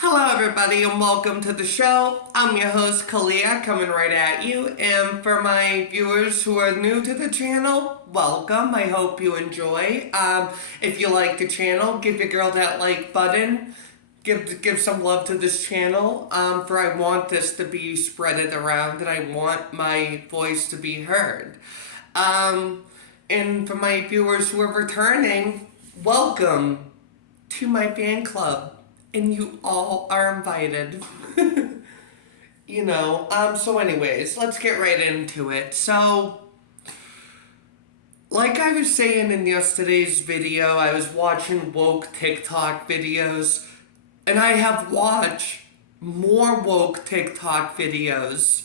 Hello, everybody, and welcome to the show. I'm your host, Kalia, coming right at you. And for my viewers who are new to the channel, welcome. I hope you enjoy. If you like the channel, give your girl that like button. Give some love to this channel. For I want this to be spreaded around, and I want my voice to be heard. And for my viewers who are returning, welcome to my fan club. And you all are invited. So anyways, let's get right into it. So, like I was saying in yesterday's video, I was watching woke TikTok videos, and I have watched more woke TikTok videos,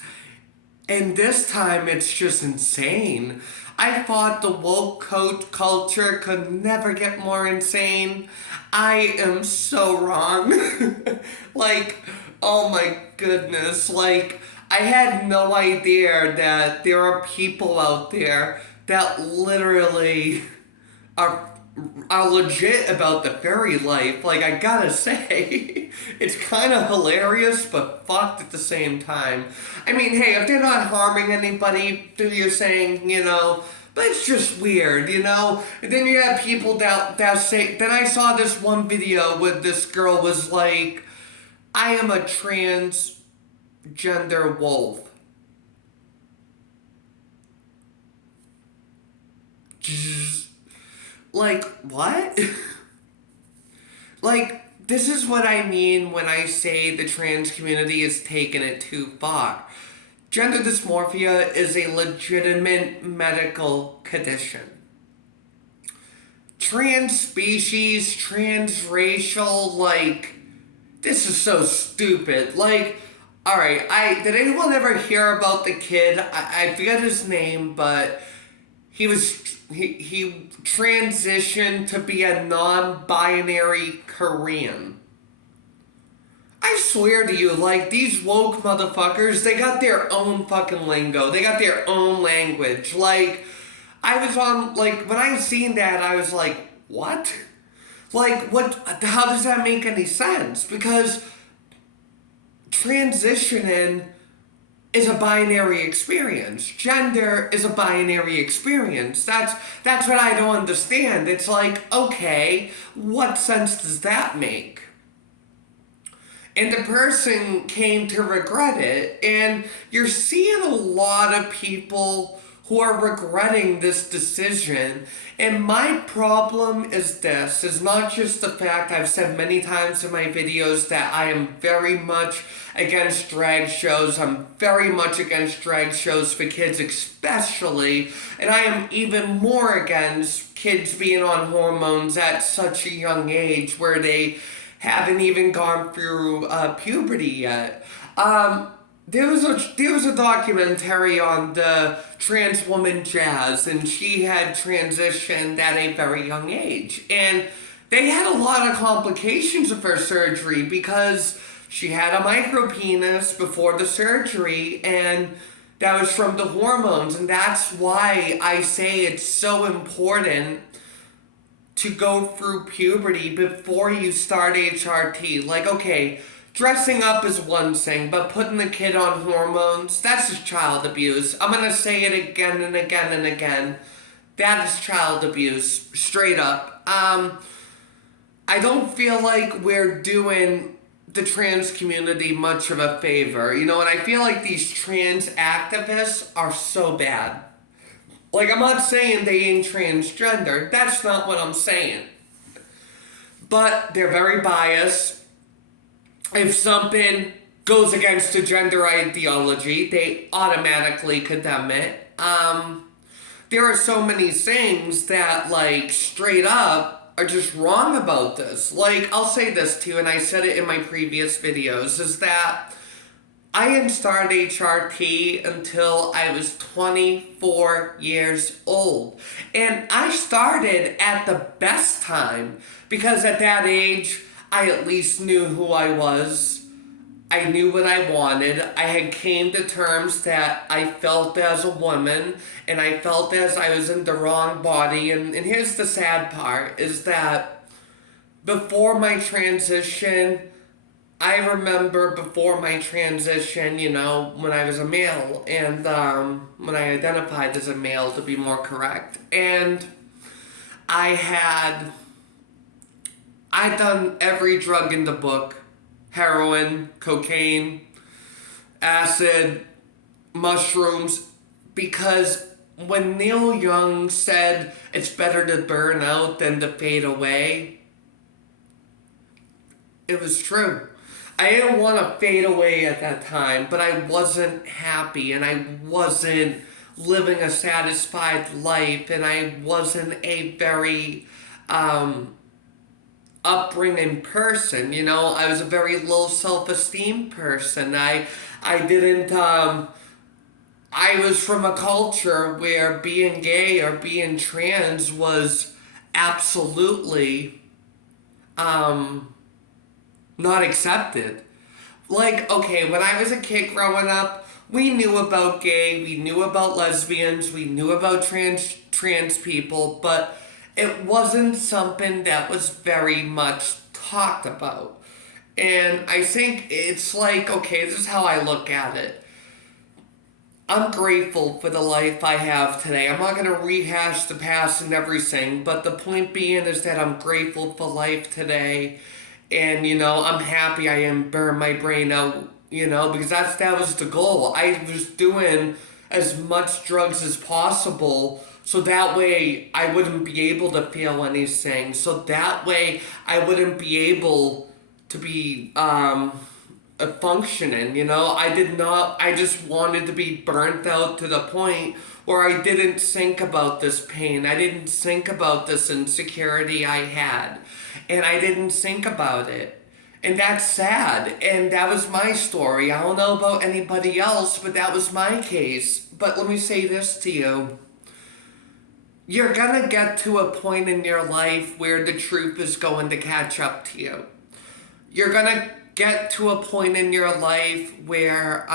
and this time it's just insane. I thought the woke culture could never get more insane. I am so wrong. Like, oh my goodness. Like, I had no idea that there are people out there that literally are legit about the fairy life. Like, I gotta say, it's kind of hilarious, but fucked at the same time. I mean, hey, if they're not harming anybody, you're saying, but it's just weird, And then you have people that say, then I saw this one video where this girl was like, I am a transgender wolf. Like, what? Like, this is what I mean when I say the trans community has taken it too far. Gender dysmorphia is a legitimate medical condition. Trans species, transracial, like, this is so stupid. Like, alright, did anyone ever hear about the kid? I forget his name, but he transitioned to be a non-binary Korean. I swear to you, like, these woke motherfuckers, they got their own fucking lingo. They got their own language. Like, I was on, like, when I seen that, I was like, what? Like, how does that make any sense? Because transitioning is a binary experience. Gender is a binary experience. That's what I don't understand. It's like, okay, what sense does that make? And the person came to regret it, and you're seeing a lot of people who are regretting this decision. And my problem is not just the fact I've said many times in my videos that I am very much against drag shows. I'm very much against drag shows for kids especially. And I am even more against kids being on hormones at such a young age where they haven't even gone through puberty yet. There was a documentary on the trans woman Jazz, and she had transitioned at a very young age, and they had a lot of complications of her surgery because she had a micro penis before the surgery, and that was from the hormones, and that's why I say it's so important to go through puberty before you start HRT. Like, okay, dressing up is one thing, but putting the kid on hormones, that's just child abuse. I'm gonna say it again and again and again. That is child abuse, straight up. I don't feel like we're doing the trans community much of a favor, and I feel like these trans activists are so bad. Like, I'm not saying they ain't transgender. That's not what I'm saying. But they're very biased. If something goes against the gender ideology, they automatically condemn it. There are so many things that, like, straight up are just wrong about this. Like, I'll say this too, and I said it in my previous videos, is that I didn't start HRT until I was 24 years old. And I started at the best time because at that age, I at least knew who I was. I knew what I wanted. I had came to terms that I felt as a woman and I felt as I was in the wrong body. And here's the sad part, is that before my transition, I remember before my transition, when I was a male, and when I identified as a male, to be more correct, and I had I'd done every drug in the book: heroin, cocaine, acid, mushrooms, because when Neil Young said it's better to burn out than to fade away, it was true. I didn't want to fade away at that time, but I wasn't happy and I wasn't living a satisfied life, and I wasn't a very upbringing person. I was a very low self-esteem person. I didn't I was from a culture where being gay or being trans was absolutely not accepted. Like, okay, when I was a kid growing up, we knew about gay, we knew about lesbians, we knew about trans people, but it wasn't something that was very much talked about. And I think it's like, okay, this is how I look at it. I'm grateful for the life I have today. I'm not going to rehash the past and everything, but the point being is that I'm grateful for life today. And, I'm happy I didn't burn my brain out, because that was the goal. I was doing as much drugs as possible so that way I wouldn't be able to feel anything. So that way I wouldn't be able to be functioning. I just wanted to be burnt out to the point where I didn't think about this pain. I didn't think about this insecurity I had. And I didn't think about it. And that's sad. And that was my story. I don't know about anybody else, but that was my case. But let me say this to you. You're gonna get to a point in your life where the truth is going to catch up to you. You're gonna get to a point in your life where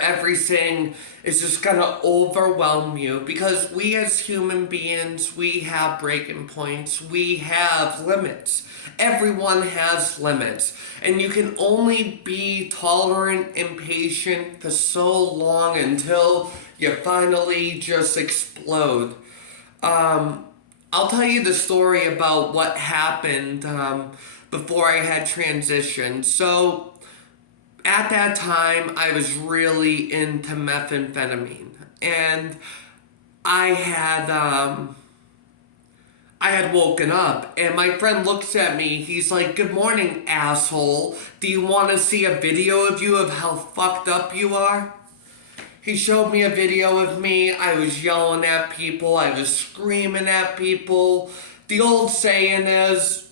everything is just gonna overwhelm you, because we as human beings, we have breaking points, we have limits. Everyone has limits, and you can only be tolerant and patient for so long until you finally just explode. I'll tell you the story about what happened before I had transitioned. So at that time, I was really into methamphetamine, and I had woken up, and my friend looks at me. He's like, "Good morning, asshole. Do you want to see a video of you of how fucked up you are?" He showed me a video of me. I was yelling at people. I was screaming at people. The old saying is,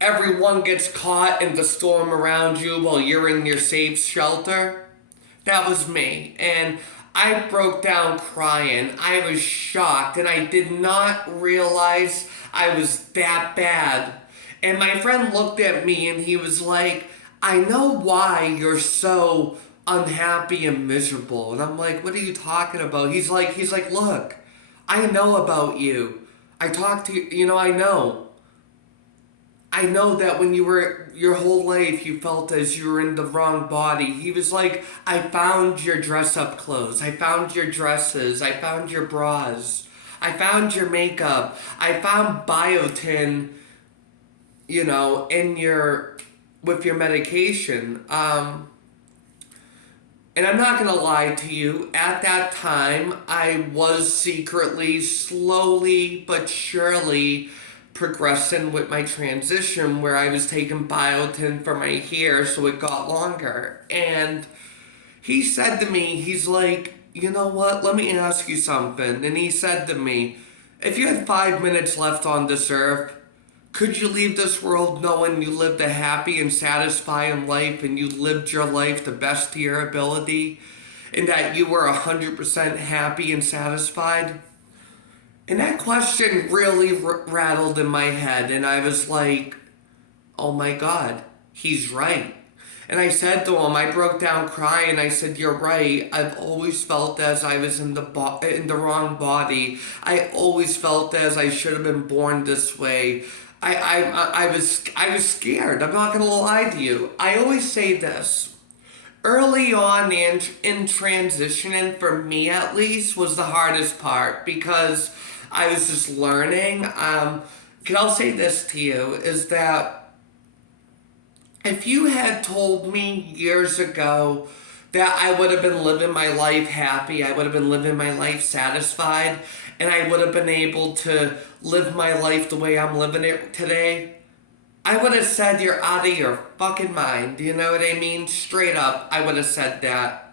everyone gets caught in the storm around you while you're in your safe shelter. That was me. And I broke down crying. I was shocked, and I did not realize I was that bad. And my friend looked at me and he was like, "I know why you're so unhappy and miserable." And I'm like, "What are you talking about?" He's like, "Look, I know about you. I talked to you, I know. I know that when you were, your whole life, you felt as you were in the wrong body." He was like, "I found your dress up clothes. I found your dresses. I found your bras. I found your makeup. I found biotin, with your medication." And I'm not gonna lie to you, at that time, I was secretly, slowly but surely progressing with my transition, where I was taking biotin for my hair so it got longer. And he said to me, he's like, "You know what, let me ask you something." And he said to me, "If you had 5 minutes left on this earth, could you leave this world knowing you lived a happy and satisfying life, and you lived your life the best to your ability, and that you were 100% happy and satisfied?" And that question really rattled in my head, and I was like, "Oh my God, he's right." And I said to him, I broke down crying. I said, "You're right. I've always felt as I was in the wrong body. I always felt as I should have been born this way. I was scared. I'm not gonna lie to you. I always say this. Early on in transitioning, for me at least, was the hardest part because I was just learning. Can I say this to you is that if you had told me years ago that I would have been living my life happy, I would have been living my life satisfied, and I would have been able to live my life the way I'm living it today, I would have said you're out of your fucking mind. You know what I mean? Straight up, I would have said that.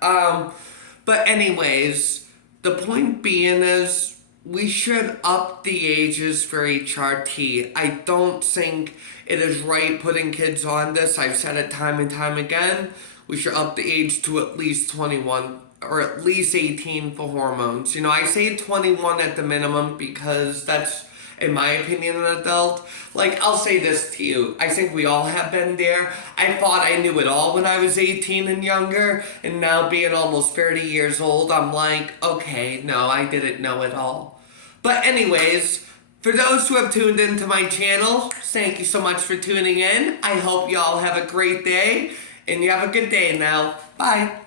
But anyways, the point being is we should up the ages for HRT. I don't think it is right putting kids on this. I've said it time and time again. We should up the age to at least 21 or at least 18 for hormones. You know, I say 21 at the minimum because that's, in my opinion, an adult. Like, I'll say this to you. I think we all have been there. I thought I knew it all when I was 18 and younger, and now being almost 30 years old, I'm like, okay, no, I didn't know it all. But anyways, for those who have tuned into my channel, thank you so much for tuning in. I hope y'all have a great day, and you have a good day now. Bye.